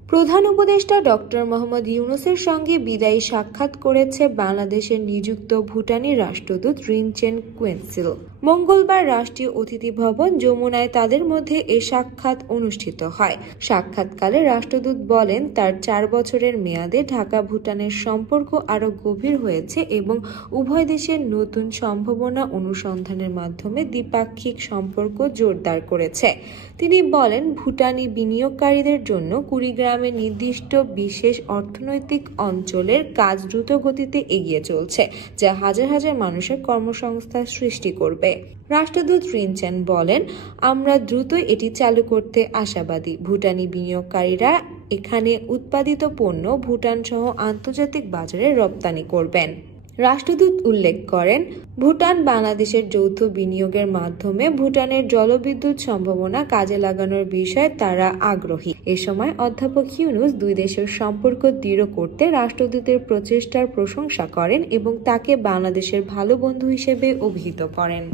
প্রধান উপদেষ্টা ডক্টর মোহাম্মদ ইউনূসের সঙ্গে বিদায়ী সাক্ষাৎ করেছে বাংলাদেশে নিযুক্ত ভুটানি রাষ্ট্রদূত রিনচেন কুয়েনসিল। মঙ্গলবার রাষ্ট্রীয় অতিথি ভবন যমুনায় তাদের মধ্যে এ সাক্ষাৎ অনুষ্ঠিত হয়। সাক্ষাৎকালে রাষ্ট্রদূত বলেন, তার 4 বছরের মেয়াদে ঢাকা ভুটানের সম্পর্ক আরও গভীর হয়েছে এবং উভয় দেশের নতুন সম্ভাবনা অনুসন্ধানের মাধ্যমে দ্বিপাক্ষিক সম্পর্ক জোরদার করেছে। তিনি বলেন, ভুটানি বিনিয়োগকারীদের জন্য কুড়িগ্রামে নির্দিষ্ট বিশেষ অর্থনৈতিক অঞ্চলের কাজ দ্রুত গতিতে এগিয়ে চলছে, যা হাজার হাজার মানুষের কর্মসংস্থান সৃষ্টি করবে। রাষ্ট্রদূত রিনচেন বলেন, আমরা দ্রুত এটি চালু করতে আশাবাদী। ভুটানি বিনিয়োগকারীরা এখানে উৎপাদিত পণ্য ভুটান সহ আন্তর্জাতিক বাজারে রপ্তানি করবেন। রাষ্ট্রদূত উল্লেখ করেন, ভুটান বাংলাদেশের যৌথ বিনিয়োগের মাধ্যমে ভুটানের জলবিদ্যুৎ সম্ভাবনা কাজে লাগানোর বিষয়ে তারা আগ্রহী। এ সময় অধ্যাপক ইউনূস দুই দেশের সম্পর্ক দৃঢ় করতে রাষ্ট্রদূতের প্রচেষ্টার প্রশংসা করেন এবং তাকে বাংলাদেশের ভালো বন্ধু হিসেবে অভিহিত করেন।